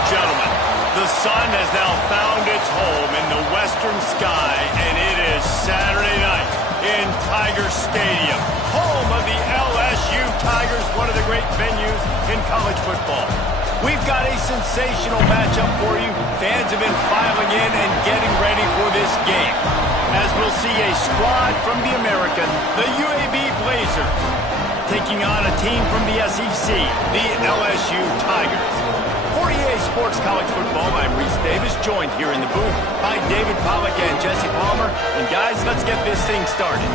and gentlemen, the sun has now found its home in the western sky, and it is Saturday night in Tiger Stadium, home of the LSU Tigers, one of the great venues in college football. We've got a sensational matchup for you. Fans have been filing in and getting ready for this game, as we'll see a squad from the American, the UAB Blazers, taking on a team from the SEC, the LSU Tigers. For EA Sports College Football, I'm Reese Davis, joined here in the booth by David Pollack and Jesse Palmer. And guys, let's get this thing started.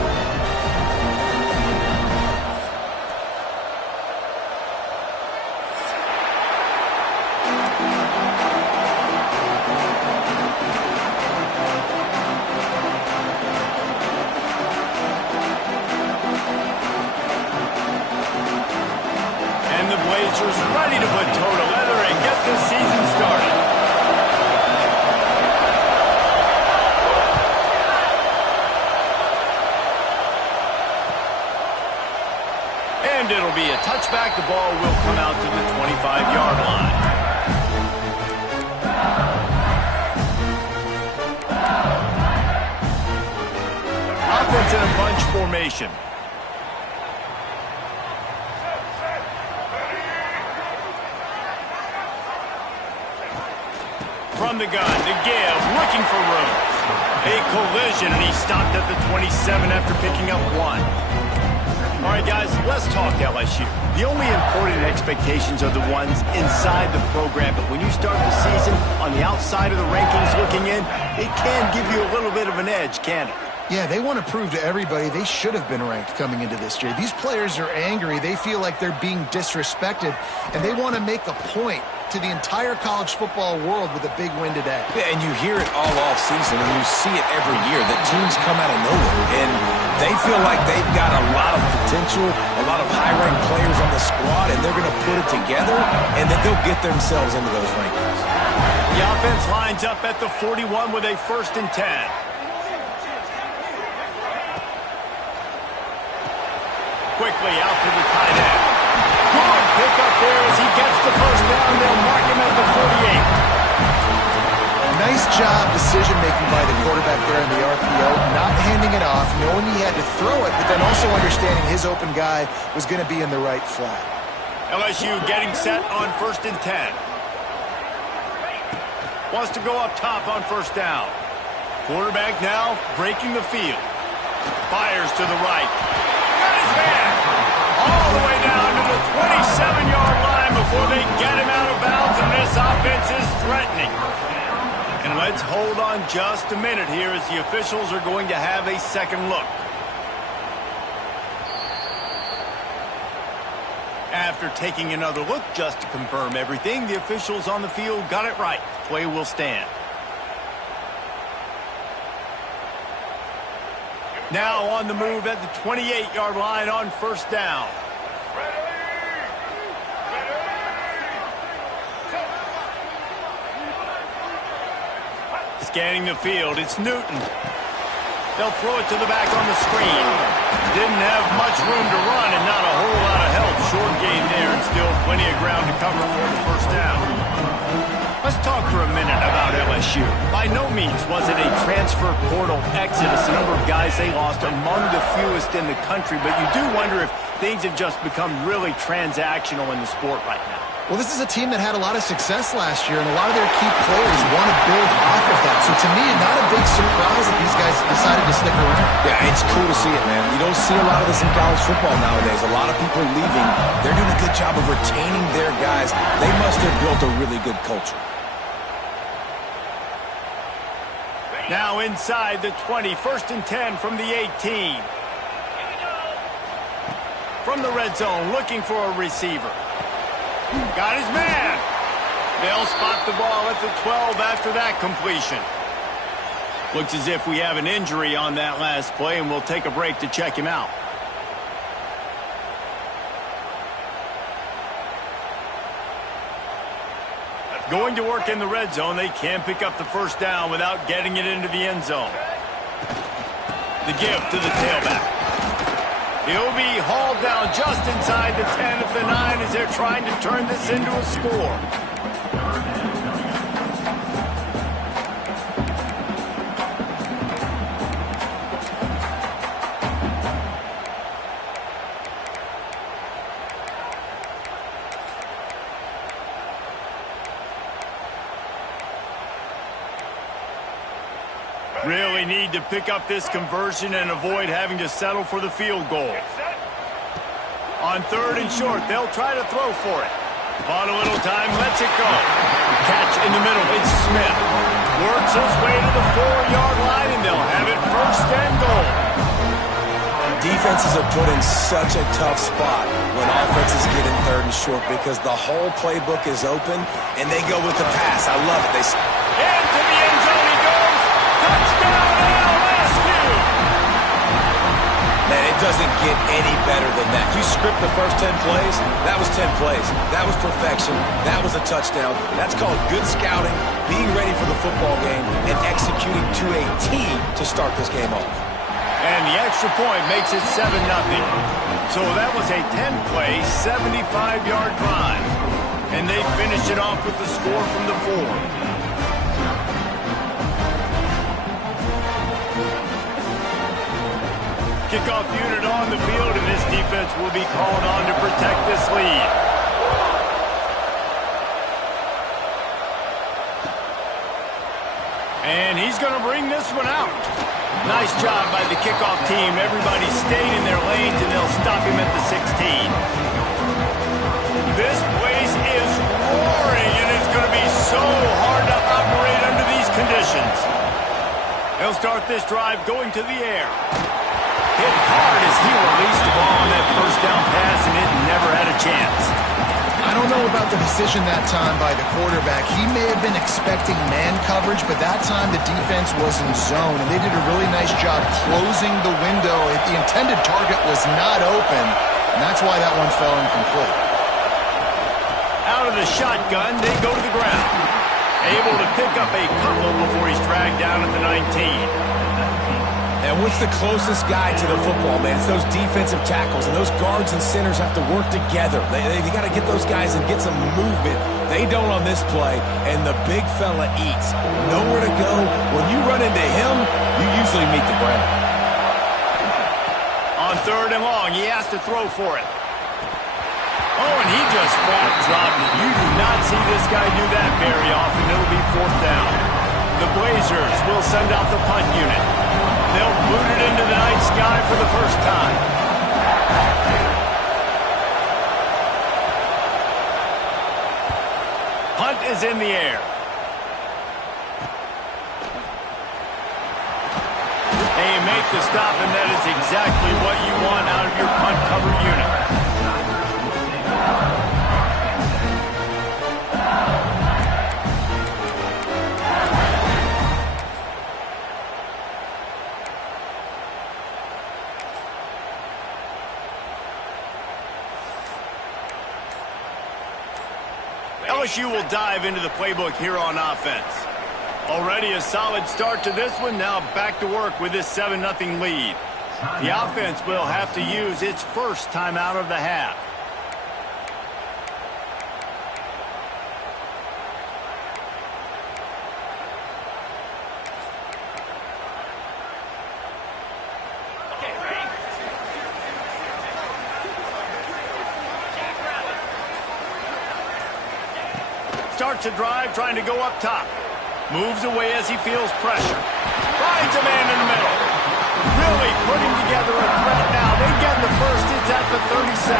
Blazers ready to put toe to leather and get this season started. And it'll be a touchback. The ball will come out to the 25-yard line. Offense in a bunch formation. From the gun, to give, looking for room. A collision, and he stopped at the 27 after picking up one. All right, guys, let's talk LSU. The only important expectations are the ones inside the program, but when you start the season on the outside of the rankings looking in, it can give you a little bit of an edge, can't it? Yeah, they want to prove to everybody they should have been ranked coming into this year. These players are angry. They feel like they're being disrespected, and they want to make a point to the entire college football world with a big win today. Yeah, and you hear it all off season, and you see it every year. The teams come out of nowhere, and they feel like they've got a lot of potential, a lot of high-ranked players on the squad, and they're going to put it together, and then they'll get themselves into those rankings. The offense lines up at the 41 with a 1st and 10. Quickly out to the tight end. Good pick up there as he gets the first down. They'll mark him at the 48. Nice job decision-making by the quarterback there in the RPO, not handing it off, knowing he had to throw it, but then also understanding his open guy was going to be in the right flat. LSU getting set on 1st and 10. Wants to go up top on 1st down. Quarterback now breaking the field. Fires to the right. Got his man all the way down to the 27-yard line before they get him out of bounds, and this offense is threatening. And let's hold on just a minute here as the officials are going to have a second look. After taking another look just to confirm everything, the officials on the field got it right. Play will stand. Now on the move at the 28-yard line on 1st down. Scanning the field, it's Newton. They'll throw it to the back on the screen. Didn't have much room to run and not a whole lot of help. Short gain there and still plenty of ground to cover for the 1st down. Let's talk for a minute about LSU. By no means was it a transfer portal exodus. The number of guys they lost among the fewest in the country, but you do wonder if things have just become really transactional in the sport right now. Well, this is a team that had a lot of success last year, and a lot of their key players want to build off of that. So to me, not a big surprise that these guys decided to stick around. Yeah, it's cool to see it, man. You don't see a lot of this in college football nowadays. A lot of people are leaving. They're doing a good job of retaining their guys. They must have built a really good culture. Now inside the 20, 1st and 10 from the 18. From the red zone, looking for a receiver. Got his man. They'll spot the ball at the 12 after that completion. Looks as if we have an injury on that last play, and we'll take a break to check him out. Going to work in the red zone. They can pick up the 1st down without getting it into the end zone. The give to the tailback. He'll be hauled down just inside the 10 of the 9 as they're trying to turn this into a score. need to pick up this conversion and avoid having to settle for the field goal. On 3rd and short, they'll try to throw for it. Bought a little time, lets it go. Catch in the middle, it's Smith. Works his way to the 4-yard line, and they'll have it 1st and goal. Defenses are put in such a tough spot when offenses get in 3rd and short because the whole playbook is open, and they go with the pass. I love it. Into the end zone he goes. Touchdown, LSU! Man, it doesn't get any better than that. You script the first 10 plays, that was 10 plays. That was perfection. That was a touchdown. That's called good scouting, being ready for the football game, and executing to a T to start this game off. And the extra point makes it 7-0. So that was a 10-play, 75-yard drive. And they finish it off with the score from the 4. Kickoff unit on the field, and this defense will be called on to protect this lead. And he's going to bring this one out. Nice job by the kickoff team. Everybody stayed in their lanes, and they'll stop him at the 16. This place is roaring, and it's going to be so hard to operate under these conditions. They'll start this drive going to the air. Hit hard as he released the ball on that 1st down pass, and it never had a chance. I don't know about the decision that time by the quarterback. He may have been expecting man coverage, but that time the defense was in zone, and they did a really nice job closing the window. The intended target was not open, and that's why that one fell incomplete. Out of the shotgun, they go to the ground. Able to pick up a couple before he's dragged down at the 19. And what's the closest guy to the football, man? It's those defensive tackles, and those guards and centers have to work together. They got to get those guys and get some movement. They don't on this play, and the big fella eats. Nowhere to go. When you run into him, you usually meet the ground. On 3rd and long, he has to throw for it. Oh, and he just flat dropped it. You do not see this guy do that very often. It'll be 4th down. The Blazers will send out the punt unit. They'll boot it into the night sky for the first time. Punt is in the air. They make the stop, and that is exactly what you want out of your punt cover unit. LSU will dive into the playbook here on offense. Already a solid start to this one. Now back to work with this 7-0 lead. The offense will have to use its first timeout of the half. Starts a drive trying to go up top. Moves away as he feels pressure. Finds a man in the middle. Really putting together a threat now. They get the first. It's at the 37.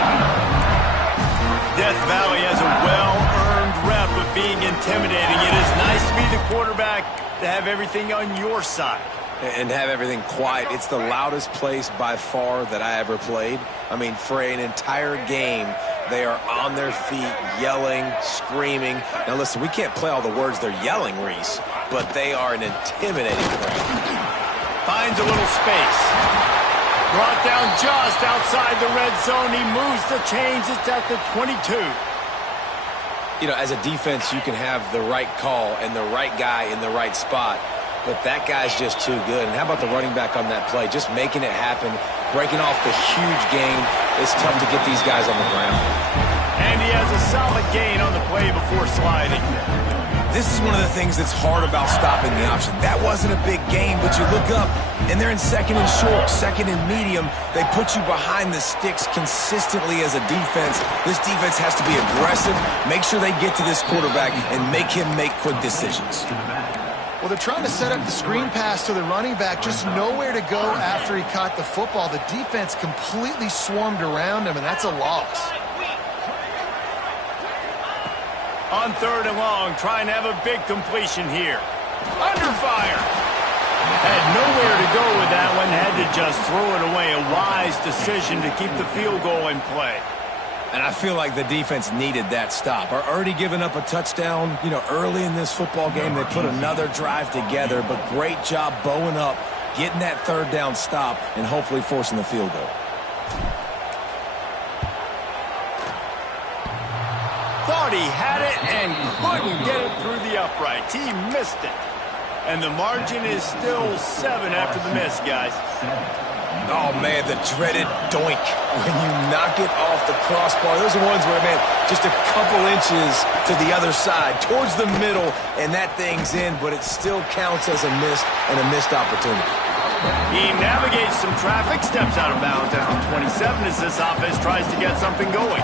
Death Valley has a well-earned rep of being intimidating. It is nice to be the quarterback to have everything on your side. And have everything quiet. It's the loudest place by far that I ever played. I mean, for an entire game, they are on their feet, yelling, screaming. Now, listen, we can't play all the words they're yelling, Reese, but they are an intimidating crowd. Finds a little space. Brought down just outside the red zone. He moves the chains. It's at the 22. You know, as a defense, you can have the right call and the right guy in the right spot, but that guy's just too good. And how about the running back on that play? Just making it happen, breaking off the huge gain. It's tough to get these guys on the ground. And he has a solid gain on the play before sliding. This is one of the things that's hard about stopping the option. That wasn't a big gain, but you look up, and they're in 2nd and short, 2nd and medium. They put you behind the sticks consistently as a defense. This defense has to be aggressive, make sure they get to this quarterback, and make him make quick decisions. Well, they're trying to set up the screen pass to the running back, just nowhere to go after he caught the football. The defense completely swarmed around him, and that's a loss. On 3rd and long, trying to have a big completion here. Under fire. Had nowhere to go with that one, had to just throw it away. A wise decision to keep the field goal in play. And I feel like the defense needed that stop. Are already giving up a touchdown, early in this football game. They put another drive together, but great job bowing up, getting that 3rd down stop, and hopefully forcing the field goal. Thought he had it and couldn't get it through the uprights. He missed it. And the margin is still 7 after the miss, guys. Oh, man, the dreaded doink when you knock it off the crossbar. Those are ones where, man, just a couple inches to the other side, towards the middle, and that thing's in, but it still counts as a missed opportunity. He navigates some traffic, steps out of bounds at the 27 as this offense tries to get something going.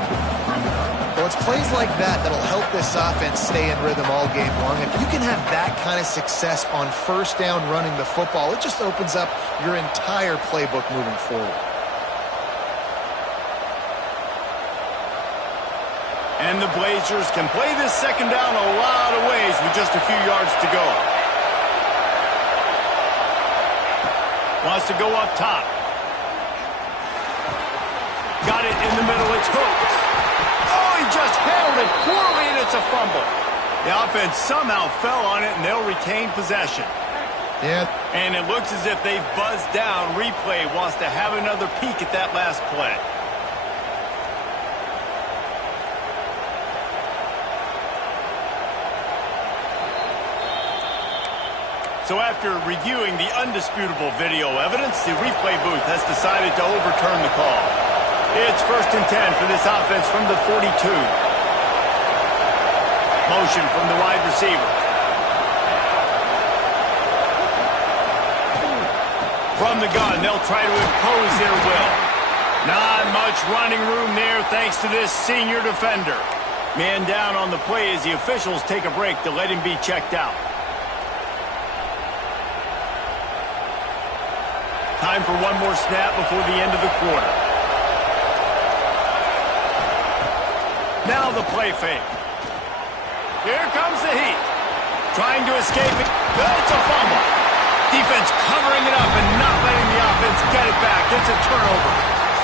Well, it's plays like that that'll help this offense stay in rhythm all game long. If you can have that kind of success on 1st down running the football, it just opens up your entire playbook moving forward. And the Blazers can play this 2nd down a lot of ways with just a few yards to go. Wants to go up top. Got it in the middle. It's hooked. Oh, he just handled it poorly, and it's a fumble. The offense somehow fell on it, and they'll retain possession. Yeah. And it looks as if they've buzzed down. Replay wants to have another peek at that last play. So after reviewing the undisputable video evidence, the replay booth has decided to overturn the call. It's 1st and 10 for this offense from the 42. Motion from the wide receiver. From the gun, they'll try to impose their will. Not much running room there thanks to this senior defender. Man down on the play as the officials take a break to let him be checked out. Time for one more snap before the end of the quarter. Now the play fake. Here comes the heat. Trying to escape it. It's a fumble. Defense covering it up and not letting the offense get it back. It's a turnover.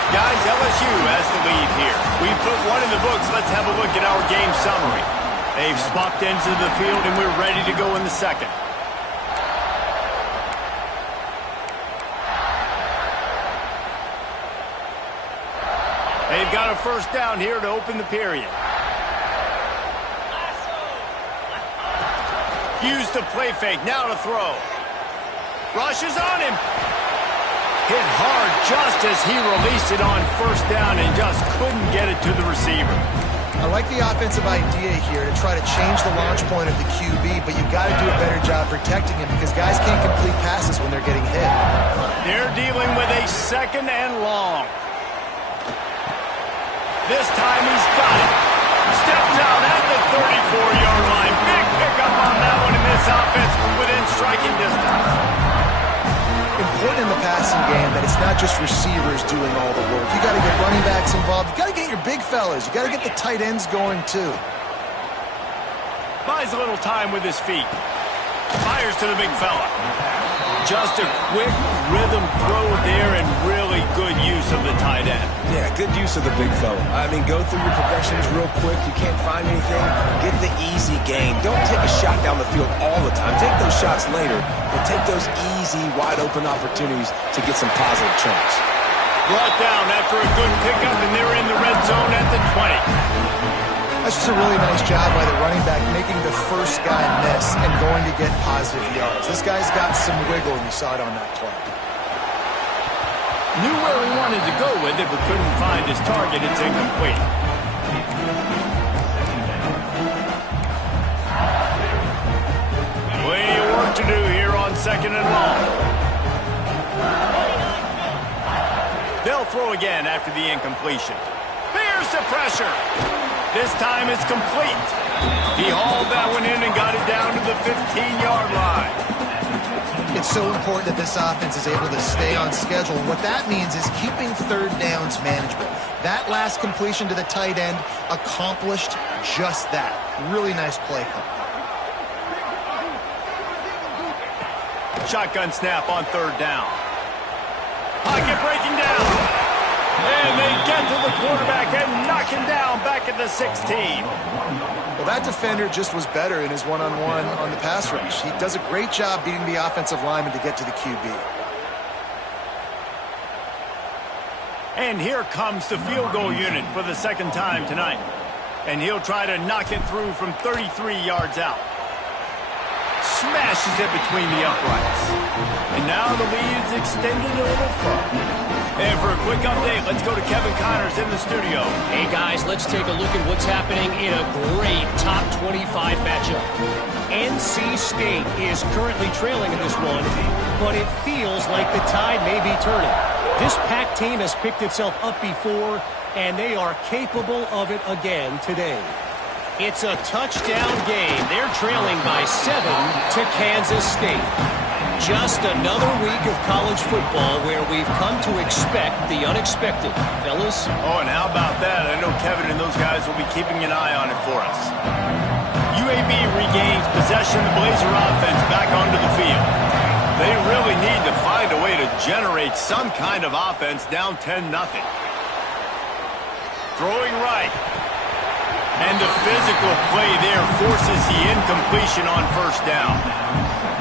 Guys, LSU has the lead here. We put one in the books. Let's have a look at our game summary. They've swapped into the field and we're ready to go in the 2nd. They've got a 1st down here to open the period. Use the play fake. Now to throw. Rushes on him. Hit hard just as he released it on 1st down and just couldn't get it to the receiver. I like the offensive idea here to try to change the launch point of the QB, but you've got to do a better job protecting him because guys can't complete passes when they're getting hit. They're dealing with a 2nd and long. This time he's got it. Steps out at the 34-yard line. Big pickup on that one in this offense within striking distance. Important in the passing game that it's not just receivers doing all the work. You got to get running backs involved. You got to get your big fellas. You got to get the tight ends going too. Buys a little time with his feet. Fires to the big fella. Just a quick rhythm throw there and really good use of the tight end. Yeah, good use of the big fella. I mean, go through your progressions real quick. You can't find anything. Get the easy gain. Don't take a shot down the field all the time. Take those shots later, but take those easy, wide-open opportunities to get some positive chunks. Brought down after a good pickup, and they're in the red zone at the 20. That's just a really nice job by the running back making the 1st guy miss and going to get positive yards. This guy's got some wiggle, and you saw it on that play. Knew where he wanted to go with it, but couldn't find his target. It's incomplete. Plenty of work to do here on 2nd and long. They'll throw again after the incompletion. Here Here's the pressure. This time it's complete. He hauled that one in and got it down to the 15-yard line. It's so important that this offense is able to stay on schedule. What that means is keeping third downs manageable. That last completion to the tight end accomplished just that. Really nice play call. Shotgun snap on third down. Pocket breaking down. And they get to the quarterback and knock him down back at the 16. Well, that defender just was better in his one-on-one on the pass rush. He does a great job beating the offensive lineman to get to the QB. And here comes the field goal unit for the second time tonight. And he'll try to knock it through from 33 yards out. Smashes it between the uprights. And now the lead is extended a little further. And for a quick update, let's go to Kevin Connors in the studio. Hey, guys, let's take a look at what's happening in a great top 25 matchup. NC State is currently trailing in this one, but it feels like the tide may be turning. This Pac team has picked itself up before, and they are capable of it again today. It's a touchdown game. They're trailing by 7 to Kansas State. Just another week of college football where we've come to expect the unexpected. Fellas? Oh, and how about that? I know Kevin and those guys will be keeping an eye on it for us. UAB regains possession of the Blazer offense back onto the field. They really need to find a way to generate some kind of offense down 10-0. Throwing right. And the physical play there forces the incompletion on first down.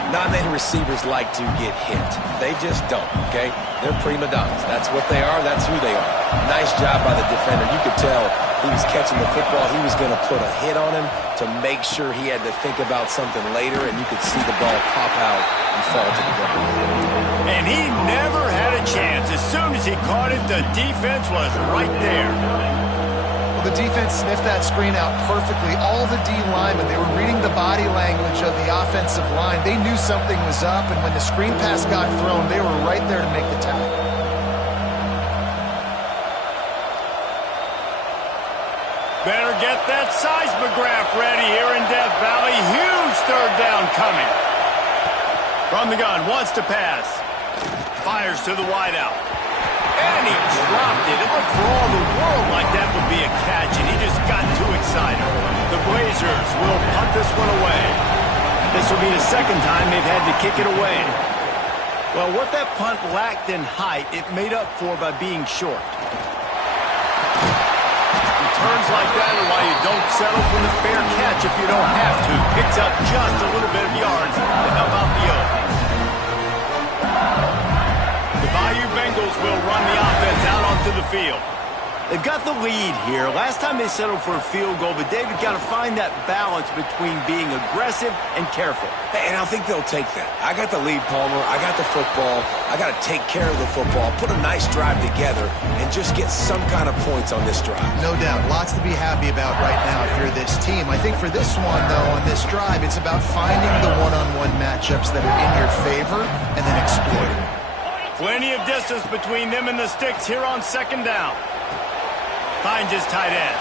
Not many receivers like to get hit. They just don't, okay? They're prima donnas. That's what they are. That's who they are. Nice job by the defender. You could tell he was catching the football. He was going to put a hit on him to make sure he had to think about something later, and you could see the ball pop out and fall to the ground. And he never had a chance. As soon as he caught it, the defense was right there. The defense sniffed that screen out perfectly. All the D linemen, they were reading the body language of the offensive line. They knew something was up, and when the screen pass got thrown, they were right there to make the tackle. Better get that seismograph ready here in Death Valley. Huge third down coming. From the gun, wants to pass. Fires to the wideout. And he dropped it. It looked for all the world like that would be a catch, and he just got too excited. The Blazers will punt this one away. This will be the second time they've had to kick it away. Well, what that punt lacked in height, it made up for by being short. Returns like that are why you don't settle for the fair catch if you don't have to. Picks up just a little bit of yards to help out the O. The Bayou Bengals will run the offense out onto the field. They've got the lead here. Last time they settled for a field goal, but David got to find that balance between being aggressive and careful. And I think they'll take that. I got the lead, Palmer. I got the football. I got to take care of the football, put a nice drive together, and just get some kind of points on this drive. No doubt. Lots to be happy about right now if you're this team. I think for this one, though, on this drive, it's about finding the one-on-one matchups that are in your favor and then exploiting. Plenty of distance between them and the sticks here on second down. Finds his tight end.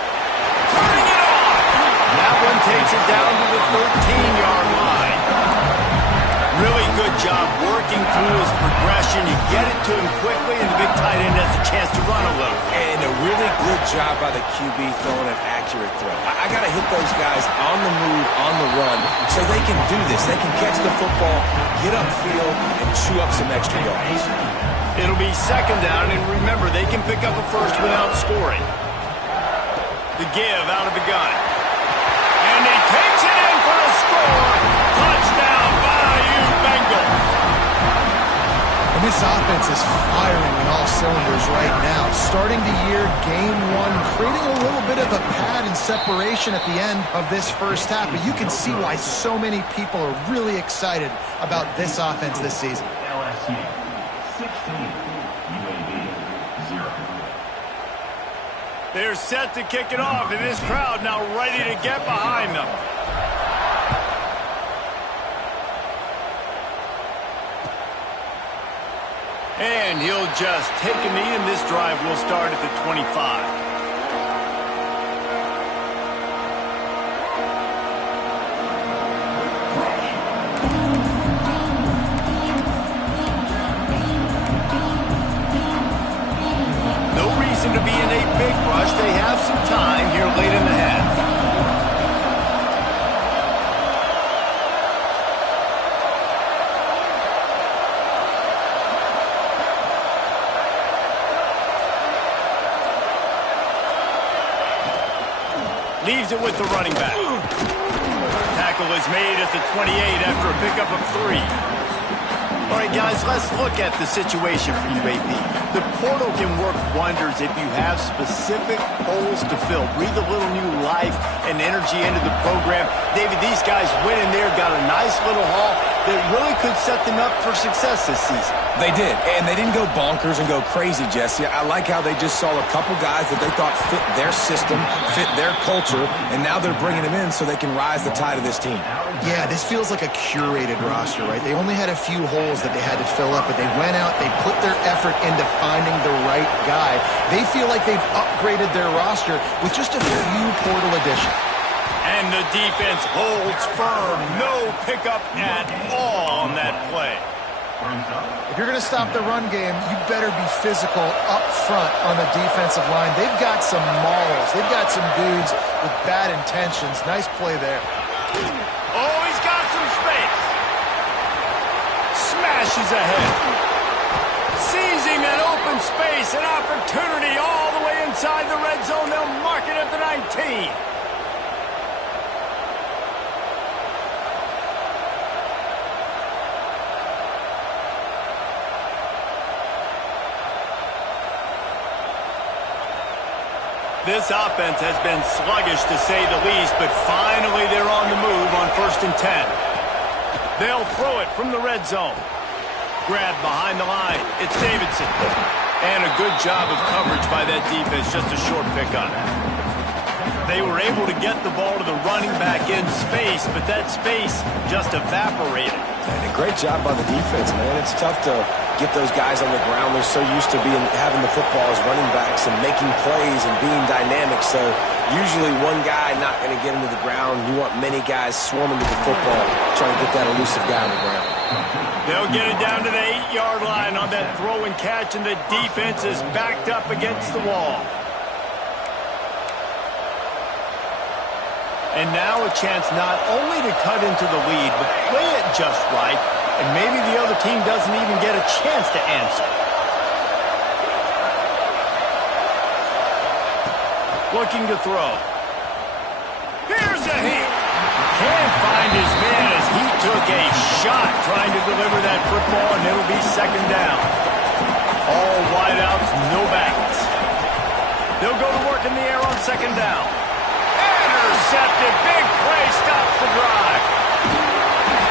Turning it on! That one takes it down to the 13-yard line. Really good job working through his progression. You get it to him quickly, and the big tight end has a chance to run a little. And a really good job by the QB throwing an accurate throw. I got to hit those guys on the move, on the run, so they can do this. They can catch the football, get upfield, and chew up some extra yards. It'll be second down, and remember, they can pick up a first without scoring. The give out of the gun. And he takes it in for a score. Touchdown, Bayou Bengals. And this offense is firing on all cylinders right now. Starting the year, game one, creating a little bit of a pad and separation at the end of this first half. But you can see why so many people are really excited about this offense this season. LSU 16, UAB 0. They're set to kick it off, and this crowd now ready to get behind them. And he'll just take a knee, and this drive will start at the 25. Leaves it with the running back. Tackle is made at the 28 after a pickup of 3. All right, guys, let's look at the situation for UAB. The portal can work wonders if you have specific holes to fill. Breathe a little new life and energy into the program. David, these guys went in there, got a nice little haul that really could set them up for success this season. They did, and they didn't go bonkers and go crazy, Jesse. I like how they just saw a couple guys that they thought fit their system, fit their culture, and now they're bringing them in so they can rise the tide of this team. Yeah, this feels like a curated roster, right? They only had a few holes that they had to fill up, but they went out, they put their effort into finding the right guy. They feel like they've upgraded their roster with just a few portal additions. And the defense holds firm. No pickup at all on that play. If you're going to stop the run game, you better be physical up front on the defensive line. They've got some maulers. They've got some dudes with bad intentions. Nice play there. Oh, he's got some space. Smashes ahead. Seizing an open space, an opportunity all the way inside the red zone. They'll mark it at the 19. This offense has been sluggish to say the least, but finally they're on the move on 1st and 10. They'll throw it from the red zone. Grab behind the line. It's Davidson. And a good job of coverage by that defense, just a short pickup. They were able to get the ball to the running back in space, but that space just evaporated. And a great job by the defense, man. It's tough to get those guys on the ground. They're so used to having the football as running backs and making plays and being dynamic. So usually one guy not going to get into the ground. You want many guys swarming to the football, trying to get that elusive guy on the ground. They'll get it down to the 8-yard line on that throw and catch, and the defense is backed up against the wall. And now a chance not only to cut into the lead, but play it just right, and maybe the other team doesn't even get a chance to answer. Looking to throw. Here's a hit. Can't find his man as he took a shot trying to deliver that football, and it'll be 2nd down. All wideouts, no backs. They'll go to work in the air on 2nd down. Intercepted. Big play stops the drive.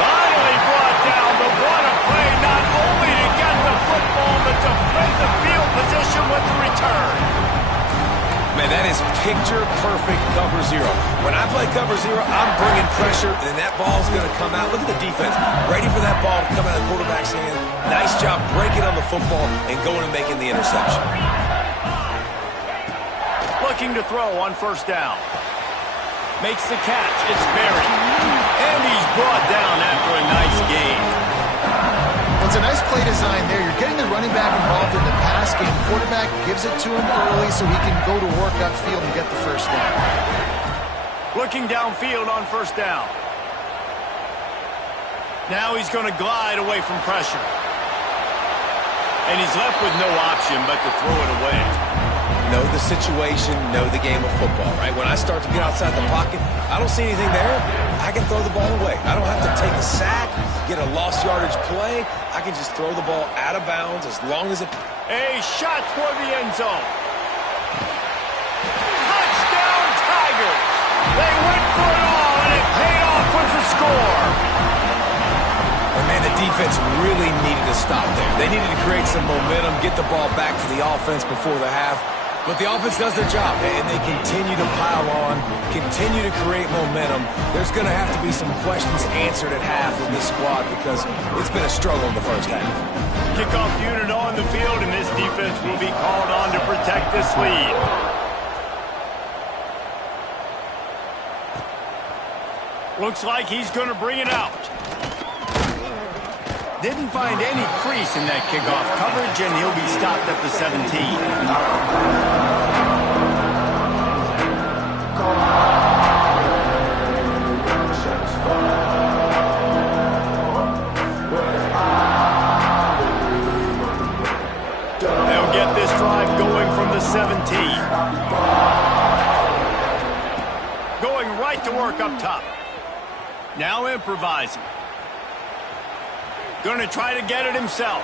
Finally brought down, but what a play, not only to get the football, but to play the field position with the return. Man, that is picture-perfect cover zero. When I play cover zero, I'm bringing pressure, and that ball's going to come out. Look at the defense. Ready for that ball to come out of the quarterback's hand. Nice job breaking on the football and going and making the interception. Looking to throw on 1st down. Makes the catch. It's Berry. And he's brought down after a nice gain. Well, it's a nice play design there. You're getting the running back involved in the pass game. Quarterback gives it to him early so he can go to work upfield and get the 1st down. Looking downfield on 1st down. Now he's going to glide away from pressure. And he's left with no option but to throw it away. Know the situation, know the game of football, right? When I start to get outside the pocket, I don't see anything there, I can throw the ball away. I don't have to take a sack, get a lost yardage play. I can just throw the ball out of bounds as long as it... A shot toward the end zone. Touchdown, Tigers! They went for it all, and it paid off with the score. And man, the defense really needed to stop there. They needed to create some momentum, get the ball back to the offense before the half. But the offense does their job, and they continue to pile on, continue to create momentum. There's going to have to be some questions answered at half with this squad because it's been a struggle in the 1st half. Kickoff unit on the field, and this defense will be called on to protect this lead. Looks like he's going to bring it out. Didn't find any crease in that kickoff coverage, and he'll be stopped at the 17. They'll get this drive going from the 17. right to work up top. Now improvising. Going to try to get it himself.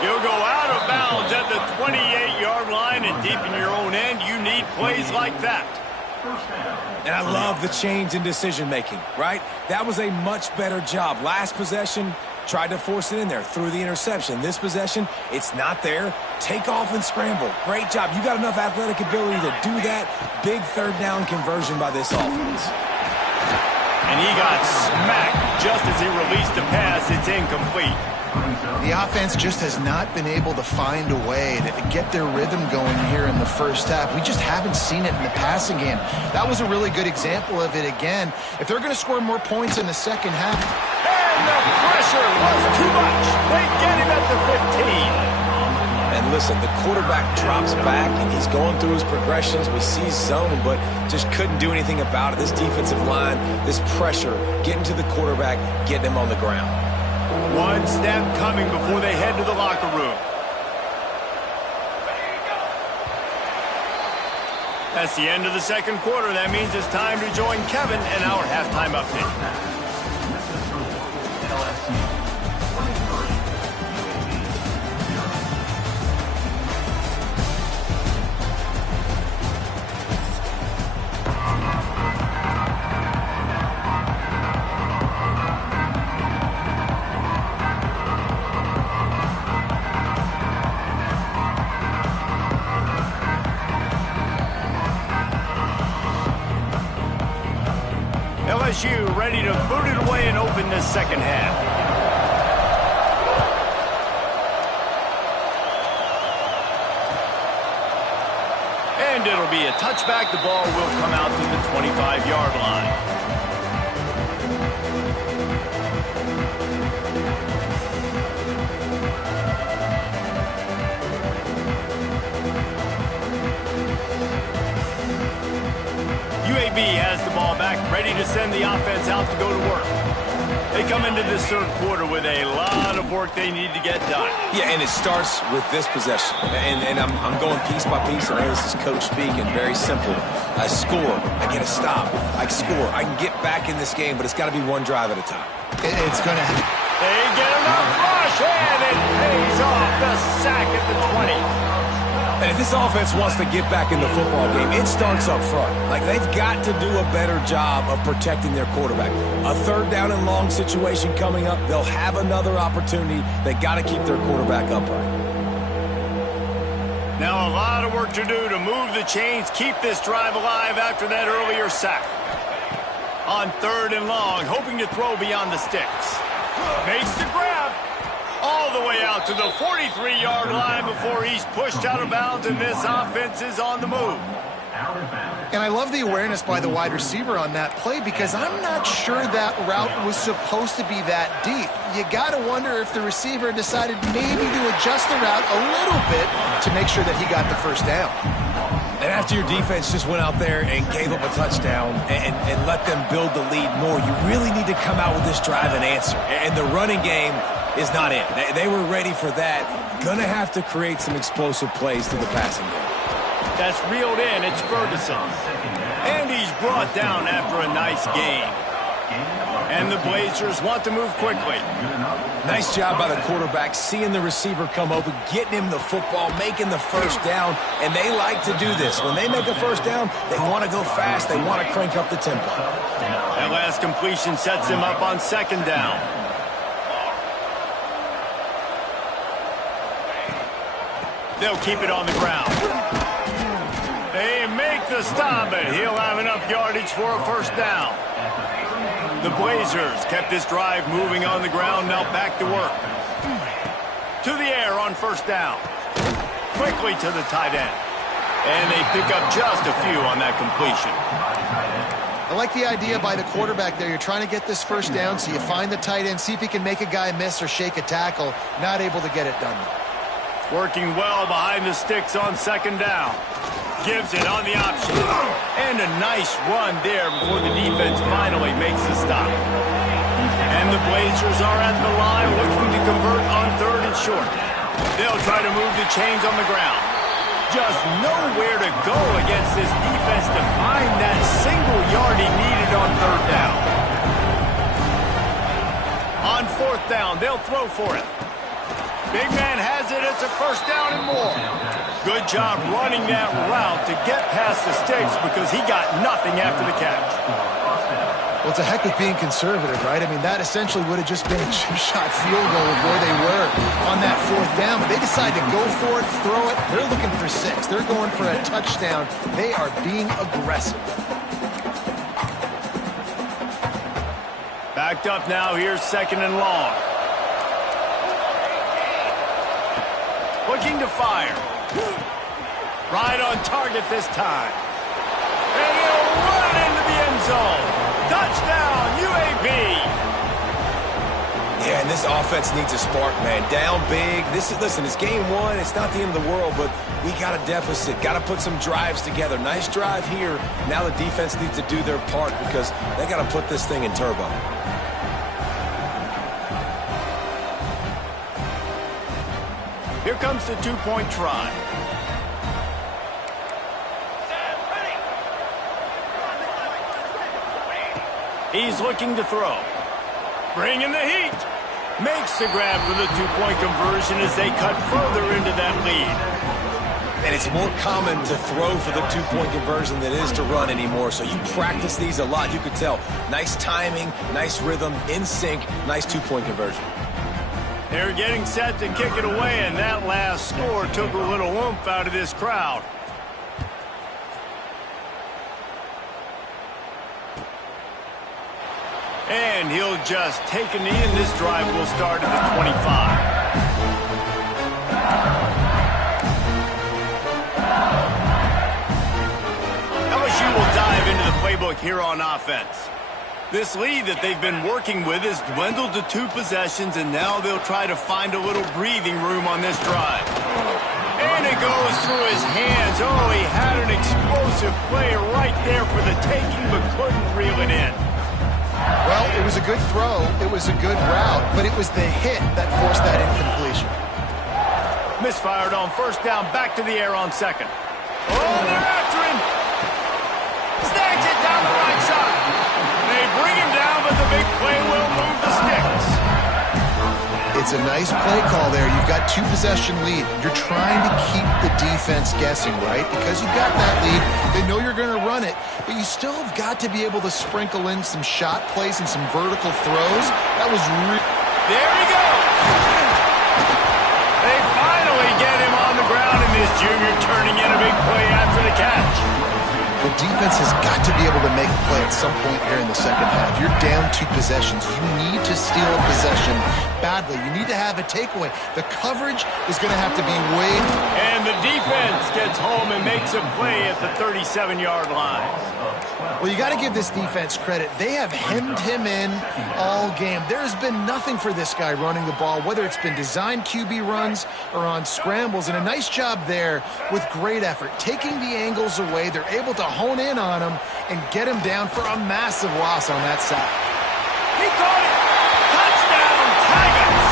He'll go out of bounds at the 28-yard line, and deep in your own end, you need plays like that. And I love the change in decision-making, right? That was a much better job. Last possession, tried to force it in there, threw the interception. This possession, it's not there. Take off and scramble. Great job. You got enough athletic ability to do that. Big third down conversion by this offense. And he got smacked just as he released the pass. It's incomplete. The offense just has not been able to find a way to get their rhythm going here in the first half. We just haven't seen it in the passing game. That was a really good example of it again. If they're going to score more points in the second half. And the pressure was too much. They get him at the 15. And listen, the quarterback drops back, and he's going through his progressions. We see zone, but just couldn't do anything about it. This defensive line, this pressure, getting to the quarterback, getting him on the ground. One step coming before they head to the locker room. That's the end of the second quarter. That means it's time to join Kevin and our halftime update. LSU ready to boot it away and open this second half. And it'll be a touchback. The ball will come out to the 25-yard line. UAB has the ball back, ready to send the offense out to go to work. They come into this third quarter with a lot of work they need to get done. Yeah, and it starts with this possession. And I'm going piece by piece. I know this is coach speaking, very simple. I score, I get a stop, I score. I can get back in this game, but it's got to be one drive at a time. It's going to happen. They get enough rush, and it pays off. The sack at the 20. And if this offense wants to get back in the football game, it starts up front. Like, they've got to do a better job of protecting their quarterback. A third down and long situation coming up, they'll have another opportunity. They got to keep their quarterback upright. Now a lot of work to do to move the chains, keep this drive alive after that earlier sack. On third and long, hoping to throw beyond the sticks. Makes the grab. All the way out to the 43-yard line before he's pushed out of bounds, and this offense is on the move. And I love the awareness by the wide receiver on that play because I'm not sure that route was supposed to be that deep. You got to wonder if the receiver decided maybe to adjust the route a little bit to make sure that he got the first down. And after your defense just went out there and gave up a touchdown and let them build the lead more, you really need to come out with this drive and answer. And the running game is not it. They were ready for that. Gonna have to create some explosive plays to the passing game. That's reeled in. It's Ferguson. And he's brought down after a nice gain. And the Blazers want to move quickly. Nice job by the quarterback, seeing the receiver come open, getting him the football, making the first down, and they like to do this. When they make a first down, they want to go fast. They want to crank up the tempo. That last completion sets him up on second down. They'll keep it on the ground. They make the stop, but he'll have enough yardage for a first down. The Blazers kept this drive moving on the ground, now back to work. To the air on first down. Quickly to the tight end. And they pick up just a few on that completion. I like the idea by the quarterback there. You're trying to get this first down, so you find the tight end, see if he can make a guy miss or shake a tackle. Not able to get it done. Working well behind the sticks on second down. Gives it on the option. And a nice run there before the defense finally makes the stop. And the Blazers are at the line looking to convert on third and short. They'll try to move the chains on the ground. Just nowhere to go against this defense to find that single yard he needed on third down. On fourth down, they'll throw for it. Big man has it. It's a first down and more. Good job running that route to get past the sticks because he got nothing after the catch. Well, it's a heck of being conservative, right? I mean, that essentially would have just been a chip-shot field goal of where they were on that fourth down. But they decided to go for it, throw it. They're looking for 6. They're going for a touchdown. They are being aggressive. Backed up now. Here's second and long. Looking to fire. Right on target this time. And he'll run it into the end zone. Touchdown, UAB. Yeah, and this offense needs a spark, man. Down big. Listen, it's game 1. It's not the end of the world, but we got a deficit. Got to put some drives together. Nice drive here. Now the defense needs to do their part because they got to put this thing in turbo. Here comes the two-point try. He's looking to throw. Bringing the heat. Makes the grab for the two-point conversion as they cut further into that lead. And it's more common to throw for the two-point conversion than it is to run anymore. So you practice these a lot. You could tell. Nice timing, nice rhythm, in sync, nice two-point conversion. They're getting set to kick it away, and that last score took a little oomph out of this crowd. And he'll just take a knee, and this drive will start at the 25. LSU will dive into the playbook here on offense. This lead that they've been working with has dwindled to 2 possessions, and now they'll try to find a little breathing room on this drive. And it goes through his hands. Oh, he had an explosive play right there for the taking, but couldn't reel it in. Well, it was a good throw. It was a good route, but it was the hit that forced that incompletion. Misfired on first down, back to the air on second. Oh, they're after him. Snags it down the right side. They bring him down, but the big play will move the sticks. It's a nice play call there. You've got 2-possession lead. You're trying to keep the defense guessing, right? Because you've got that lead. They know you're going to run it, but you still have got to be able to sprinkle in some shot plays and some vertical throws. That was There he goes. They finally get him on the ground, and this junior turning in a big play after the catch. The defense has got to be able to make a play at some point here in the second half. You're down 2 possessions. You need to steal a possession badly. You need to have a takeaway. The coverage is going to have to be way. And the defense gets home and makes a play at the 37-yard line. Well, you got to give this defense credit. They have hemmed him in all game. There has been nothing for this guy running the ball, whether it's been designed QB runs or on scrambles. And a nice job there with great effort. Taking the angles away, they're able to hone in on him and get him down for a massive loss on that side. He caught it. Touchdown, Tigers.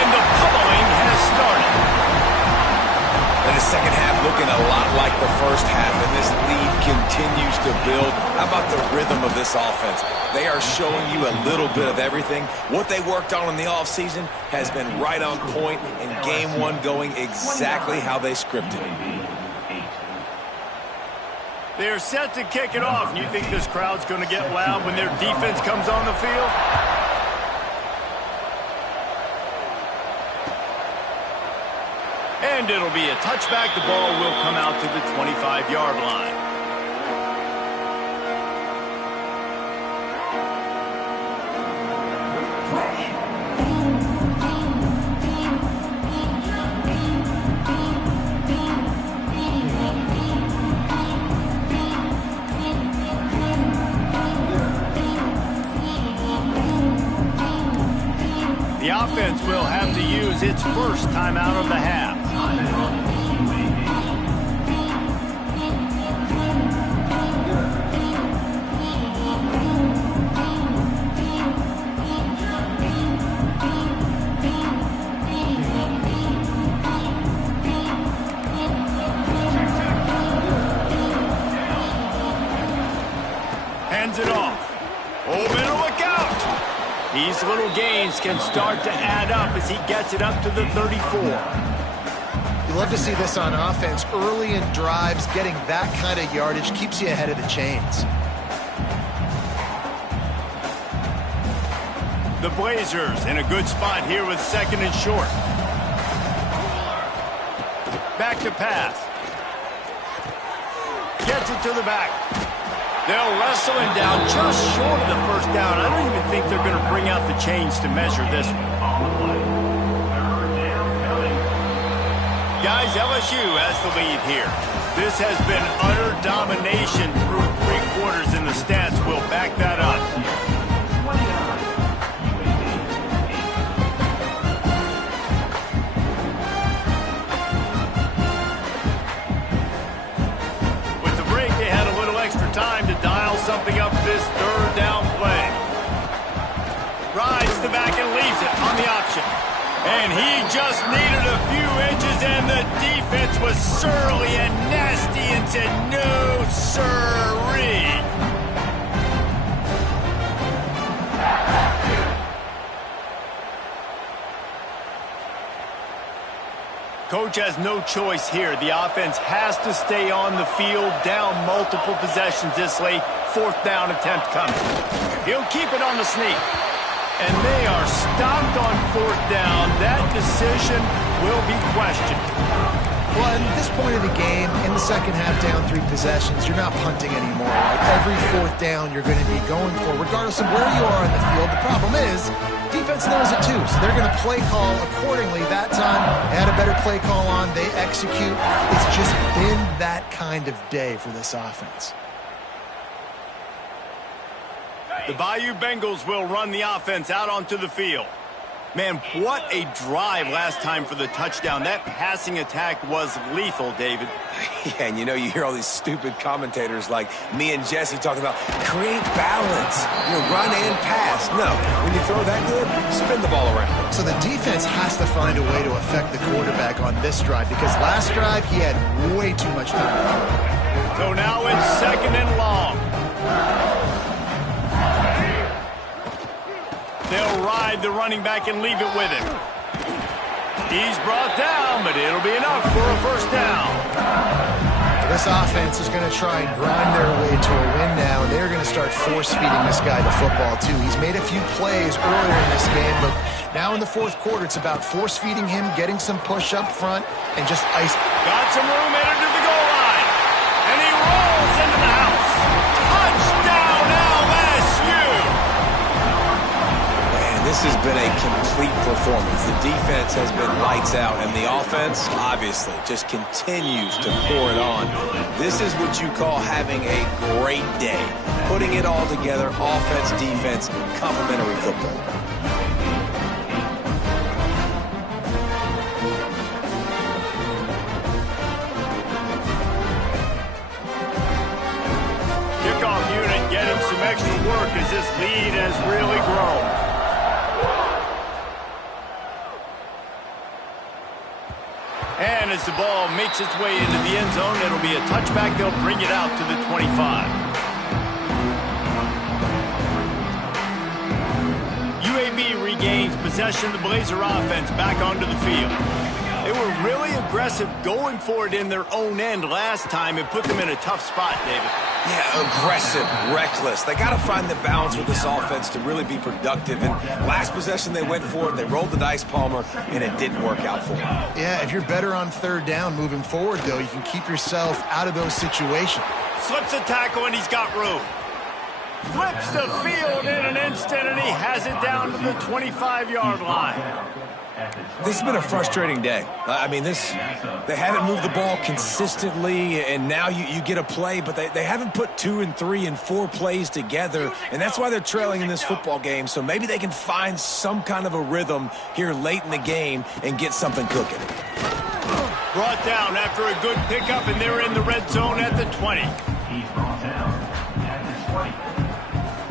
And the pummeling has started. And the second half looking a lot like the first half, and this lead continues to build. How about the rhythm of this offense? They are showing you a little bit of everything. What they worked on in the offseason has been right on point, and game 1 going exactly how they scripted it. They're set to kick it off. And you think this crowd's going to get loud when their defense comes on the field? And it'll be a touchback. The ball will come out to the 25-yard line. The offense will have to use its first timeout of the half. hands it off. Oh, better look out. These little gains can start to add up as he gets it up to the 34. You love to see this on offense. Early in drives, getting that kind of yardage keeps you ahead of the chains. The Blazers in a good spot here with 2nd and short. Back to pass. Gets it to the back. They'll wrestle him down just short of the first down. I don't even think they're going to bring out the chains to measure this one. Guys, LSU has the lead here. This has been utter domination through 3 quarters, and the stats will back that up. Time to dial something up this 3rd down play. Rides the back and leaves it on the option. And he just needed a few inches, and the defense was surly and nasty and said, no, sirree. Coach has no choice here. The offense has to stay on the field, down multiple possessions this late. 4th down attempt coming. He'll keep it on the sneak. And they are stopped on 4th down. That decision will be questioned. Well, at this point of the game, in the second half, down 3 possessions, you're not punting anymore. Right? Every 4th down you're going to be going for, regardless of where you are on the field. The problem is, defense knows it too, so they're going to play call accordingly. That time, they had a better play call on. They execute. It's just been that kind of day for this offense. The Bayou Bengals will run the offense out onto the field. Man, what a drive last time for the touchdown. That passing attack was lethal, David. Yeah, and you hear all these stupid commentators like me and Jesse talking about create balance, run and pass. No, when you throw that good, spin the ball around. So the defense has to find a way to affect the quarterback on this drive, because last drive he had way too much time. So now it's 2nd and long. They'll ride the running back and leave it with him. He's brought down, but it'll be enough for a 1st down. This offense is going to try and grind their way to a win now, and they're going to start force-feeding this guy the football, too. He's made a few plays earlier in this game, but now in the 4th quarter, it's about force-feeding him, getting some push up front, and just ice. Got some room headed to the goal line, and he rolls into the house. Touchdown, LSU! This has been a complete performance. The defense has been lights out, and the offense, obviously, just continues to pour it on. This is what you call having a great day. Putting it all together, offense, defense, complementary football. Kickoff unit getting some extra work as this lead has really grown. And as the ball makes its way into the end zone, it'll be a touchback. They'll bring it out to the 25. UAB regains possession of the Blazer offense back onto the field. They were really aggressive going for it in their own end last time. It put them in a tough spot, David. Yeah, aggressive, reckless. They got to find the balance with this offense to really be productive. And last possession they went for it. They rolled the dice, Palmer, and it didn't work out for them. Yeah, if you're better on 3rd down moving forward, though, you can keep yourself out of those situations. Slips a tackle, and he's got room. Flips the field in an instant, and he has it down to the 25-yard line. This has been a frustrating day. I mean, they haven't moved the ball consistently, and now you get a play, but they haven't put 2 and 3 and 4 plays together, and that's why they're trailing in this football game. So maybe they can find some kind of a rhythm here late in the game and get something cooking. Brought down after a good pickup, and they're in the red zone at the 20. He's brought down at the 20.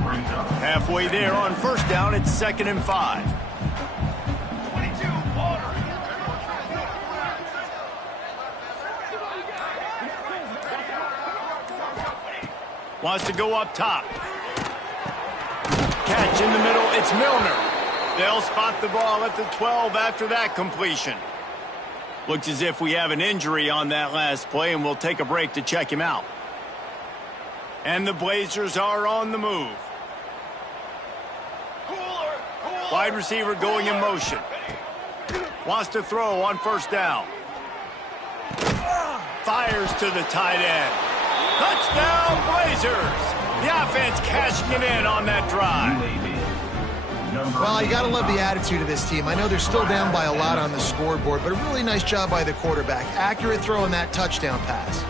Brings up. Halfway there on 1st down, it's 2nd and 5. Wants to go up top. catch in the middle. It's Milner. They'll spot the ball at the 12 after that completion. Looks as if we have an injury on that last play, and we'll take a break to check him out. And the Blazers are on the move. Wide receiver going in motion. Wants to throw on first down. Fires to the tight end. Touchdown, Blazers! The offense cashing it in on that drive. Well, you got to love the attitude of this team. I know they're still down by a lot on the scoreboard, but a really nice job by the quarterback. Accurate throw on that touchdown pass.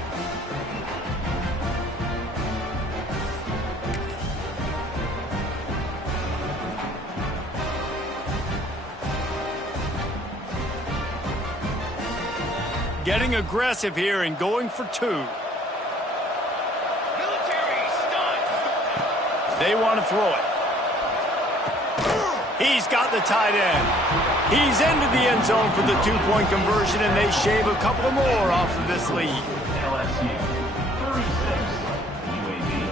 Getting aggressive here and going for two. They want to throw it. He's got the tight end. He's into the end zone for the two-point conversion, and they shave a couple more off of this lead. LSU 36, UAB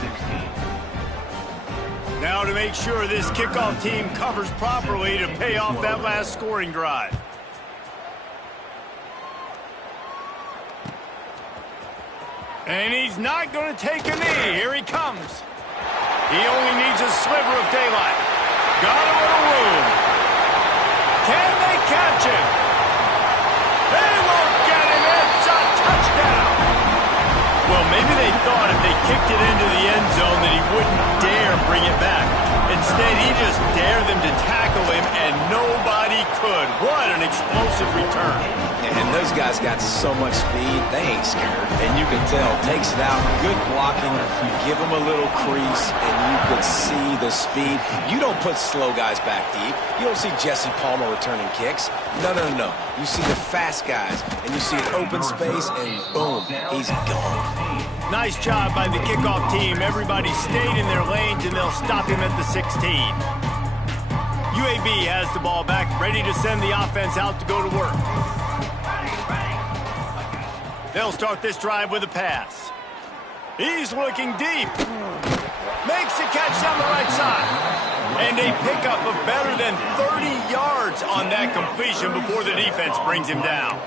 16. Now to make sure this kickoff team covers properly to pay off that last scoring drive. And he's not going to take a knee. Here he comes. He only needs a sliver of daylight. Got a little room. Can they catch him? They won't get him. It's a touchdown. Well, maybe they thought if they kicked it into the end zone that he wouldn't dare bring it back. Instead, he just dared them to tackle him, and nobody could. What an explosive return. And those guys got so much speed, they ain't scared. And you can tell, takes it out, good blocking, give them a little crease, and you could see the speed. You don't put slow guys back deep. You don't see Jesse Palmer returning kicks. No, no, no, no. You see the fast guys, and you see an open space, and boom, he's gone. Nice job by the kickoff team. Everybody stayed in their lanes, and they'll stop him at the 16. UAB has the ball back, ready to send the offense out to go to work. They'll start this drive with a pass. He's looking deep. Makes the catch down the right side. And a pickup of better than 30 yards on that completion before the defense brings him down.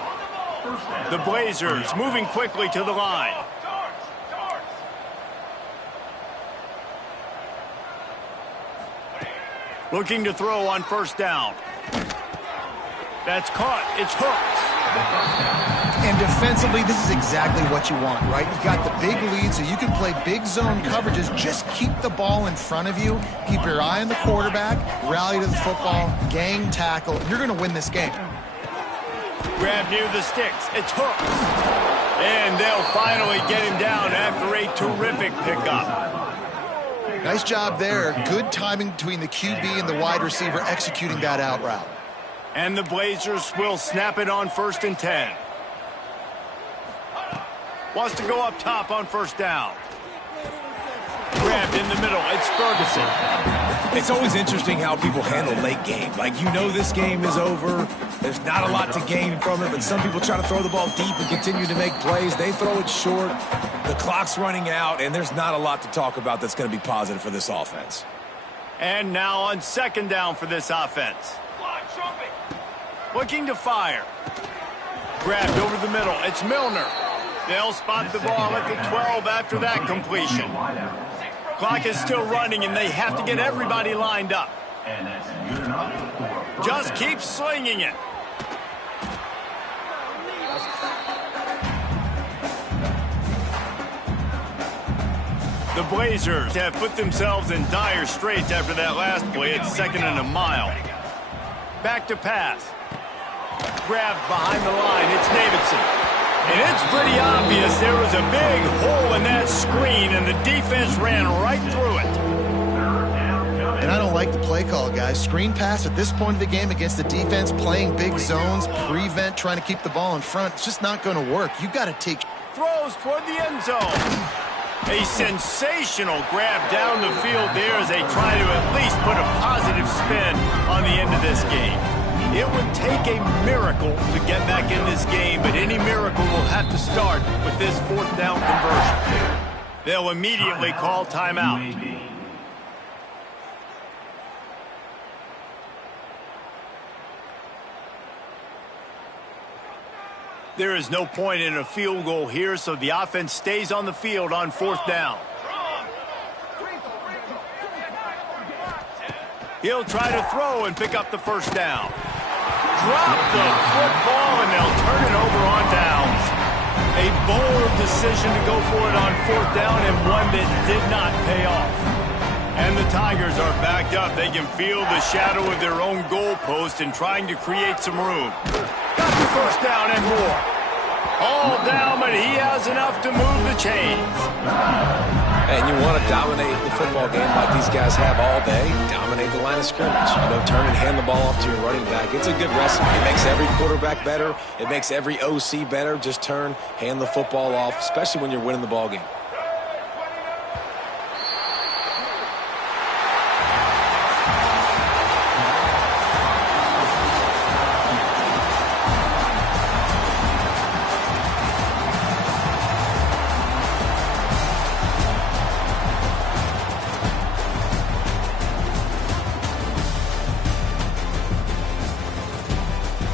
The Blazers moving quickly to the line. Looking to throw on first down. That's caught. It's hooked. And defensively, this is exactly what you want, right? You got the big lead, so you can play big zone coverages. Just keep the ball in front of you. Keep your eye on the quarterback. Rally to the football. Gang tackle. You're going to win this game. Grab near the sticks. It's hooked. And they'll finally get him down after a terrific pickup. Nice job there. Good timing between the QB and the wide receiver executing that out route. And the Blazers will snap it on 1st and 10. Wants to go up top on first down. Grabbed in the middle. It's Ferguson. It's always interesting how people handle late game. Like, you know this game is over. There's not a lot to gain from it, but some people try to throw the ball deep and continue to make plays. They throw it short. The clock's running out, and there's not a lot to talk about that's going to be positive for this offense. And now on 2nd down for this offense. Looking to fire. Grabbed over the middle. It's Milner. They'll spot the ball at the 12 after that completion. Clock is still running, and they have to get everybody lined up. Just keep slinging it. The Blazers have put themselves in dire straits after that last play. It's 2nd and a mile. Back to pass. Grabbed behind the line. It's Davidson. And it's pretty obvious there was a big hole in that screen, and the defense ran right through it. And I don't like the play call, guys. Screen pass at this point of the game against the defense, playing big zones, prevent, trying to keep the ball in front. It's just not going to work. You've got to take... Throws toward the end zone. A sensational grab down the field there as they try to at least put a positive spin on the end of this game. It would take a miracle to get back in this game, but any miracle will have to start with this 4th down conversion. They'll immediately call timeout. There is no point in a field goal here, so the offense stays on the field on 4th down. He'll try to throw and pick up the 1st down. Drop the football, and they'll turn it over on downs. A bold decision to go for it on 4th down, and one that did not pay off. And the Tigers are backed up. They can feel the shadow of their own goalpost and trying to create some room. Got the 1st down and more. All down, but he has enough to move the chains. And you want to dominate the football game like these guys have all day. Dominate the line of scrimmage. Turn and hand the ball off to your running back. It's a good recipe. It makes every quarterback better. It makes every OC better. Just turn, hand the football off, especially when you're winning the ball game.